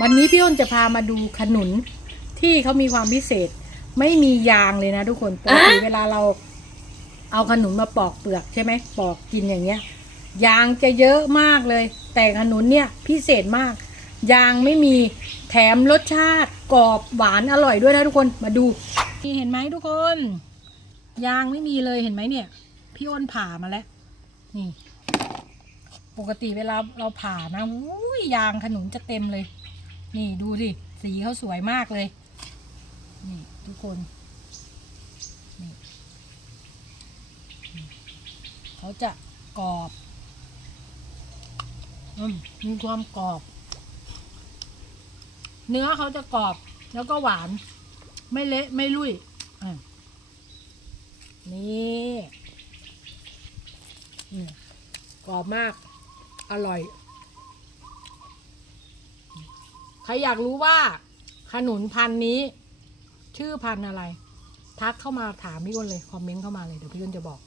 วันนี้พี่อ้นจะพามาดูขนุนที่เขามีความพิเศษ ไม่มียางเลยนะทุกคนปกติเวลาเราเอาขนุนมาปอกเปลือกใช่ไหมปอกกินอย่างเงี้ย ยางจะเยอะมากเลย แต่ขนุนเนี่ยพิเศษมาก ยางไม่มีแถมรสชาติกรอบหวานอร่อยด้วยนะทุกคนมาดูนี่เห็นไหมทุกคน ยางไม่มีเลยเห็นไหมเนี่ย พี่อ้นผ่ามาแล้ว นี่ ปกติเวลาเราผ่านะอุ้ยยางขนุนจะเต็มเลย นี่ดูสิสีเขาสวยมากเลย นี่ทุกคนนี่เขาจะกรอบอืมมีความกรอบ เนื้อเขาจะกรอบ แล้วก็หวาน ไม่เละไม่ลุยอะนี่กรอบมาก อร่อย ใครอยากรู้ว่าขนุนพันธุ์นี้ ชื่อพันธุ์อะไร ทักเข้ามาถามพี่อ้นเลย คอมเมนต์เข้ามาเลย เดี๋ยวพี่อ้นจะบอก